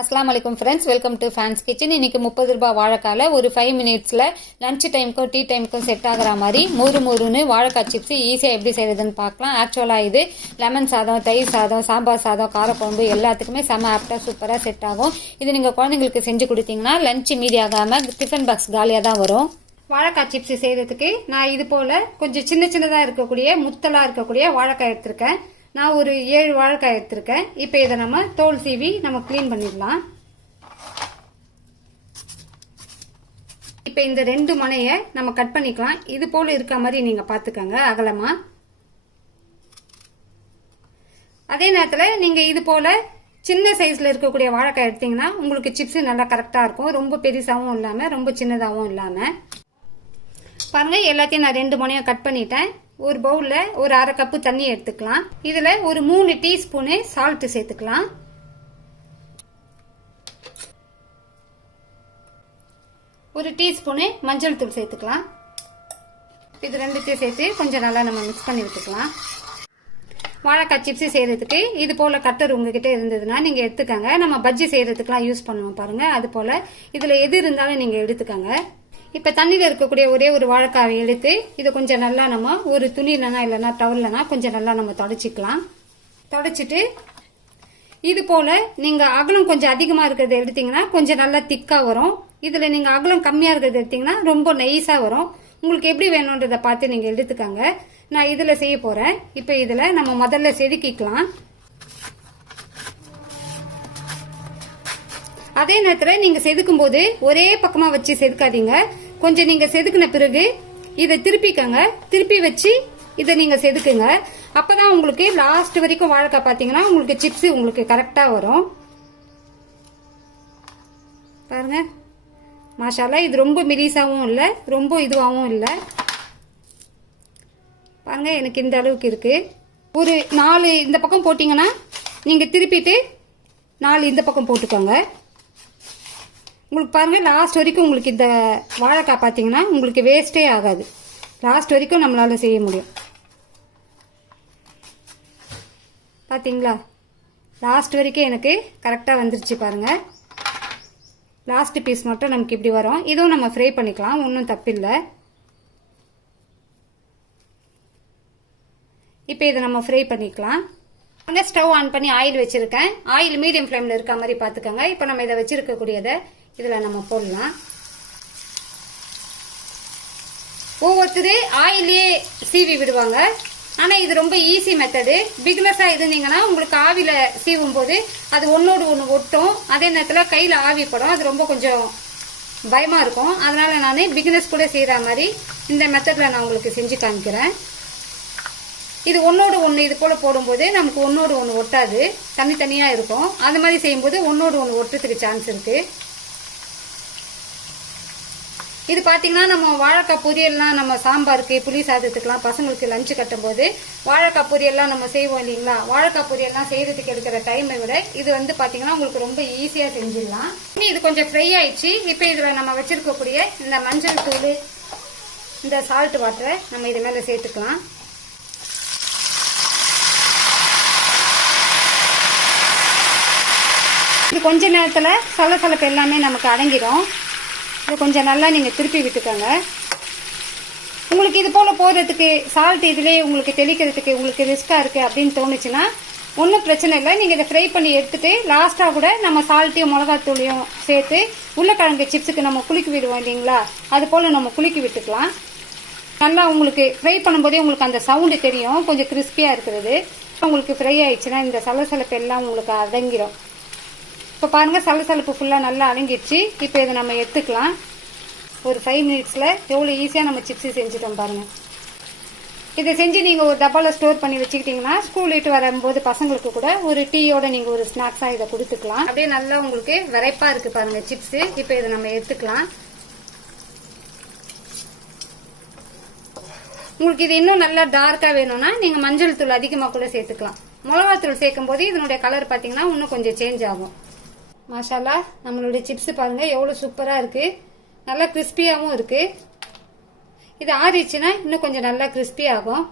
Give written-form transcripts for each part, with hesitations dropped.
அஸ்லாம் வலைக்கம் friends, welcome to fans kitchen. இன்னைக்கு 30 ரூபாய் வாழைக்கால ஒரு 5 மினிட்ஸில் லஞ்ச் டைமுக்கும் டீ டைமுக்கும் செட் ஆகிற மாதிரி மொறுன்னு வாழைக்காய் சிப்ஸ் ஈஸியாக எப்படி செய்யறதுன்னு பார்க்கலாம். ஆக்சுவலாக இது லெமன் சாதம், தயிர் சாதம், சாம்பார் சாதம், காரக்குழம்பு எல்லாத்துக்குமே செம ஆப்டாக சூப்பராக செட் ஆகும். இது நீங்கள் குழந்தைங்களுக்கு செஞ்சு கொடுத்தீங்கன்னா லஞ்ச் மீதி ஆகாமல் டிஃபன் பாக்ஸ் காலியாக தான் வரும். வாழைக்காய் சிப்ஸ் செய்யறதுக்கு நான் இது போல் கொஞ்சம் சின்னதாக இருக்கக்கூடிய முத்தலாக இருக்கக்கூடிய வாழைக்காய் எடுத்திருக்கேன். நான் ஒரு 7 வாழைக்காய் எடுத்திருக்கேன். இப்போ இதை நம்ம தோல் சீவி நம்ம கிளீன் பண்ணிடலாம். இப்போ இந்த 2 மனையை நம்ம கட் பண்ணிக்கலாம். இது போல இருக்க மாதிரி நீங்க பாத்துக்கோங்க அகலமா. அதே நேரத்தில் நீங்க இது போல சின்ன சைஸ்ல இருக்கக்கூடிய வாழைக்காய் எடுத்தீங்கன்னா உங்களுக்கு சிப்ஸ் நல்லா கரெக்டா இருக்கும். ரொம்ப பெருசாவும் இல்லாம ரொம்ப சின்னதாகவும் இல்லாம. பாருங்க, எல்லாத்தையும் நான் 2 மனையும் கட் பண்ணிட்டேன். ஒரு பவுல்ல ஒரு 1/2 கப்பு தண்ணி எடுத்துக்கலாம். இதுல ஒரு 3 டீஸ்பூன் சால்ட் சேர்த்துக்கலாம். ஒரு டீஸ்பூன் மஞ்சள் தூள் சேர்த்துக்கலாம். இது ரெண்டுத்தையும் சேர்த்து கொஞ்சம் நல்லா நம்ம மிக்ஸ் பண்ணி விட்டுக்கலாம். வாழைக்காய் சிப்ஸ் செய்யறதுக்கு இது போல கட்டர் உங்ககிட்ட இருந்ததுன்னா நீங்க எடுத்துக்கங்க. நம்ம பஜ்ஜி செய்யறதுக்குலாம் யூஸ் பண்ணுவோம் பாருங்க, அது போல இதுல எது இருந்தாலும் நீங்க எடுத்துக்கங்க. இப்ப தண்ணியில இருக்கக்கூடிய ஒரே ஒரு வாழைக்காவை எடுத்து இதை கொஞ்சம் நல்லா நம்ம ஒரு துணிலனா இல்லைன்னா டவல்லனா கொஞ்சம் நல்லா நம்ம தொடச்சிக்கலாம். தொடச்சிட்டு இது போல நீங்க அகலம் கொஞ்சம் அதிகமா இருக்கிறத எடுத்தீங்கன்னா கொஞ்சம் நல்லா திக்கா வரும். இதுல நீங்க அகலம் கம்மியா இருக்கிறத எடுத்தீங்கன்னா ரொம்ப நைஸா வரும். உங்களுக்கு எப்படி வேணும்ன்றத பார்த்து நீங்க எடுத்துக்கங்க. நான் இதுல செய்ய போறேன். இப்ப இதுல நம்ம முதல்ல செதுக்கிக்கலாம். அதே நேரத்தில் நீங்க செதுக்கும் போது ஒரே பக்கமா வச்சு செதுக்காதீங்க. கொஞ்சம் நீங்க செதுக்கின பிறகு இதை திருப்பிக்கங்க. திருப்பி வச்சு இதை நீங்க செதுக்குங்க. அப்பதான் உங்களுக்கு லாஸ்ட் வரைக்கும் வாழைக்காய் பாத்தீங்கன்னா உங்களுக்கு சிப்ஸ் உங்களுக்கு கரெக்டா வரும். பாருங்க, மாஷால்லா, இது ரொம்ப மெலிசாவும் இல்ல ரொம்ப இதுவாகவும் இல்ல. பாருங்க, எனக்கு இந்த அளவுக்கு இருக்கு. ஒரு 4 இந்த பக்கம் போட்டீங்கன்னா நீங்க திருப்பிட்டு 4 இந்த பக்கம் போட்டுக்கோங்க. உங்களுக்கு பாருங்க, லாஸ்ட் வரைக்கும் உங்களுக்கு இந்த வாழைக்காய் பார்த்தீங்கன்னா உங்களுக்கு வேஸ்டே ஆகாது. லாஸ்ட் வரைக்கும் நம்மளால செய்ய முடியும். பார்த்தீங்களா, லாஸ்ட் வரைக்கும் எனக்கு கரெக்டாக வந்துருச்சு பாருங்க. லாஸ்ட் பீஸ் மட்டும் நமக்கு இப்படி வரும். இதுவும் நம்ம ஃப்ரை பண்ணிக்கலாம், ஒன்றும் தப்பில்லை. இப்போ இதை நம்ம ஃப்ரை பண்ணிக்கலாம். ஸ்டவ் ஆன் பண்ணி ஆயில் வச்சிருக்கேன். ஆயில் மீடியம் ஃப்ளேம்ல இருக்க மாதிரி பார்த்துக்கோங்க. இப்போ நம்ம இதை வச்சிருக்கக்கூடியதை இதுல நம்ம போடலாம். ஒவ்வொருத்தரு ஆயிலே சீவி விடுவாங்க. ஆனா இது ரொம்ப ஈஸி மெத்தடு. பிகினர்ஸா இருந்தீங்கன்னா உங்களுக்கு ஆவில சீவும் போது அது ஒன்னோடு ஒன்று ஒட்டும். அதே நேரத்தில் கையில ஆவி படும். அது ரொம்ப கொஞ்சம் பயமா இருக்கும். அதனால நான் பிகினர்ஸ் கூட செய்யற மாதிரி இந்த மெத்தட்ல நான் உங்களுக்கு செஞ்சு காமிக்கிறேன். இது ஒன்னோடு ஒன்று இது போல போடும்போது நமக்கு ஒன்னோடு ஒன்று ஒட்டாது, தனித்தனியா இருக்கும். அந்த மாதிரி செய்யும்போது ஒன்னோடு ஒன்று ஒட்டுறதுக்கு சான்ஸ் இருக்கு. இது பாத்தீங்கன்னா நம்ம வாழைக்காய் பொரியல்லாம் நம்ம சாம்பாருக்கு புளி சாதத்துக்குலாம் பசங்களுக்கு லஞ்சு கட்டும் போது வாழைக்காய் பொரியல்லாம் நம்ம செய்வோம் இல்லைங்களா. வாழைக்காய் பொரியல்லாம் செய்யறதுக்கு எடுக்கிற டைமை விட இது வந்து பாத்தீங்கன்னா உங்களுக்கு ரொம்ப ஈஸியா செஞ்சிடலாம். இது கொஞ்சம் ஃப்ரை ஆயிடுச்சு. இப்ப இதுல நம்ம வச்சிருக்கக்கூடிய இந்த மஞ்சள் தூள், இந்த சால்ட் வாட்டரை நம்ம இது மேல சேர்த்துக்கலாம். இது கொஞ்ச நேரத்துல சலசலப்பு எல்லாமே நமக்கு அடங்கிடும். இது கொஞ்சம் நல்லா நீங்க திருப்பி விட்டுக்கோங்க. உங்களுக்கு இது போல போடுறதுக்கு சால்ட் இதுலேயே உங்களுக்கு தெளிக்கிறதுக்கு உங்களுக்கு ரிஸ்கா இருக்கு அப்படின்னு தோணுச்சுன்னா ஒன்றும் பிரச்சனை இல்லை. நீங்க இதை ஃப்ரை பண்ணி எடுத்துட்டு லாஸ்டா கூட நம்ம சால்ட்டையும் மிளகாத்தூளையும் சேர்த்து உருளைக்கிழங்கு சிப்ஸுக்கு நம்ம குலுக்கி விடுவோம் இல்லைங்களா, அது போல நம்ம குலுக்கி விட்டுக்கலாம். நல்லா உங்களுக்கு ஃப்ரை பண்ணும்போதே உங்களுக்கு அந்த சவுண்டு தெரியும், கொஞ்சம் கிறிஸ்பியா இருக்கிறது. உங்களுக்கு ஃப்ரை ஆயிடுச்சுன்னா இந்த சலசலப்பு எல்லாம் உங்களுக்கு அடங்கிடும். இப்போ பாருங்க, சலசலப்பு ஃபுல்லாக நல்லா அடங்கிடுச்சு. இப்போ இதை நம்ம எடுத்துக்கலாம். ஒரு 5 மினிட்ஸில் எவ்வளோ ஈஸியாக நம்ம சிப்ஸ் செஞ்சுட்டோம் பாருங்க. இதை செஞ்சு நீங்கள் ஒரு டப்பாவில் ஸ்டோர் பண்ணி வச்சுக்கிட்டிங்கன்னா ஸ்கூல் விட்டு வரும்போது பசங்களுக்கு கூட ஒரு டீயோட நீங்கள் ஒரு ஸ்நாக்ஸாக இதை கொடுத்துக்கலாம். அப்படியே நல்லா உங்களுக்கு விரைப்பாக இருக்கு பாருங்க சிப்ஸ். இப்போ இதை நம்ம எடுத்துக்கலாம். உங்களுக்கு இது இன்னும் நல்லா டார்க்காக வேணும்னா நீங்கள் மஞ்சள் தூள் அதிகமாக கூட சேர்த்துக்கலாம். மிளகாத்தூள் சேர்க்கும் போது இதனுடைய கலர் பார்த்தீங்கன்னா இன்னும் கொஞ்சம் சேஞ்ச் ஆகும். மாஷால்லா, நம்மளுடைய சிப்ஸ் பாருங்க எவ்வளவு சூப்பரா இருக்கு. நல்லா கிறிஸ்பியாவும் இருக்கு. இது ஆறிச்சுன்னா இன்னும் கொஞ்சம் நல்லா கிறிஸ்பி ஆகும்.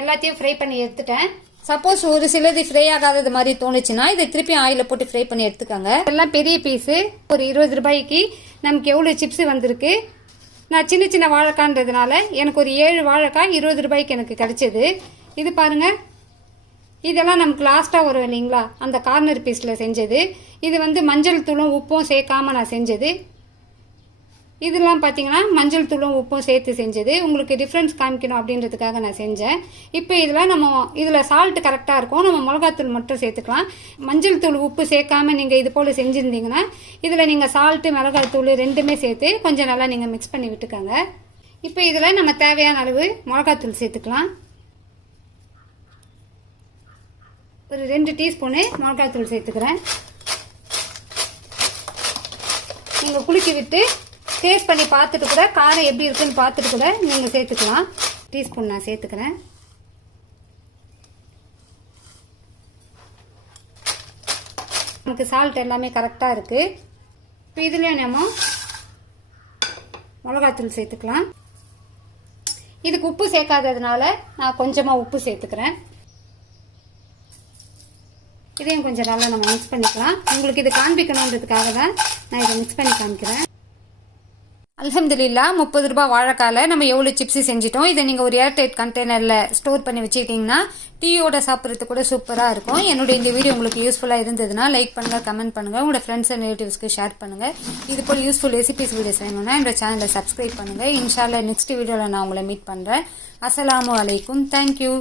எல்லாத்தையும் ஃப்ரை பண்ணி எடுத்துட்டேன். சப்போஸ் ஒரு சிலது ஃப்ரை ஆகாதது மாதிரி தோணுச்சுன்னா இதை திருப்பி ஆயில போட்டு ஃப்ரை பண்ணி எடுத்துக்கோங்க. எல்லாம் பெரிய பீஸு ஒரு 20 ரூபாய்க்கு நமக்கு எவ்வளோ சிப்ஸ் வந்திருக்கு. நான் சின்ன சின்ன வாழைக்கான்றதுனால எனக்கு ஒரு 7 வாழைக்காய் 20 ரூபாய்க்கு எனக்கு கிடைச்சது. இது பாருங்க, இதெல்லாம் நமக்கு லாஸ்ட்டாக வரும் இல்லைங்களா, அந்த கார்னர் பீஸில் செஞ்சது. இது வந்து மஞ்சள் தூளும் உப்பும் சேர்க்காம நான் செஞ்சது. இதெல்லாம் பார்த்தீங்கன்னா மஞ்சள் தூளும் உப்பும் சேர்த்து செஞ்சது. உங்களுக்கு டிஃப்ரென்ஸ் காமிக்கணும் அப்படின்றதுக்காக நான் செஞ்சேன். இப்போ இதில் சால்ட் கரெக்டாக இருக்கும். நம்ம மிளகாத்தூள் மட்டும் சேர்த்துக்கலாம். மஞ்சள் தூள் உப்பு சேர்க்காம நீங்கள் இது போல் செஞ்சுருந்தீங்கன்னா இதில் நீங்கள் சால்ட்டு மிளகாத்தூள் ரெண்டுமே சேர்த்து கொஞ்சம் நல்லா நீங்கள் மிக்ஸ் பண்ணி விட்டுக்கோங்க. இப்போ இதில் நம்ம தேவையான அளவு மிளகாத்தூள் சேர்த்துக்கலாம். ஒரு 2 டீஸ்பூனு மிளகாத்தூள் சேர்த்துக்கிறேன். நீங்கள் குலுக்கி விட்டு டேஸ்ட் பண்ணி பார்த்துட்டு கூட காரம் எப்படி இருக்குன்னு பார்த்துட்டு கூட நீங்கள் சேர்த்துக்கலாம். டீஸ்பூன் நான் சேர்த்துக்கிறேன். நமக்கு சால்ட் எல்லாமே கரெக்டாக இருக்குது. இப்போ இதுலேயும் நம்ம மிளகாத்தூள் சேர்த்துக்கலாம். இதுக்கு உப்பு சேர்க்காததுனால நான் கொஞ்சமாக உப்பு சேர்த்துக்கிறேன். இதையும் கொஞ்சம் நல்லா நம்ம மிக்ஸ் பண்ணிக்கலாம். உங்களுக்கு இது காண்பிக்கணுன்றதுக்காக தான் நான் இதை மிக்ஸ் பண்ணி காமிக்கிறேன். அல்ஹம்துலில்லாஹ் 30 ரூபாய் வாழைக்கால நம்ம எவ்வளோ சிப்ஸ் செஞ்சிட்டோம். இதை நீங்கள் ஒரு ஏர்டைட் கண்டெய்னரில் ஸ்டோர் பண்ணி வச்சுக்கிட்டிங்கன்னா டீயோட சாப்பிட்றதுக்கு கூட சூப்பராக இருக்கும். என்னுடைய இந்த வீடியோ உங்களுக்கு யூஸ்ஃபுல்லாக இருந்ததுன்னா லைக் பண்ணுங்கள், கமெண்ட் பண்ணுங்கள், உங்களோட ஃப்ரெண்ட்ஸ் அண்ட் ரிலேட்டிவ்ஸ்க்கு ஷேர் பண்ணுங்கள். இது போல் யூஸ்ஃபுல் ரெசிபிஸ் வீடியோஸ் வேணும்னா என்னோட சேனலை சப்ஸ்கிரைப் பண்ணுங்கள். இன்ஷால்லா நெக்ஸ்ட் வீடியோவில் நான் உங்களை மீட் பண்ணுறேன். அஸ்ஸலாமு அலைக்கும். தேங்க்யூ.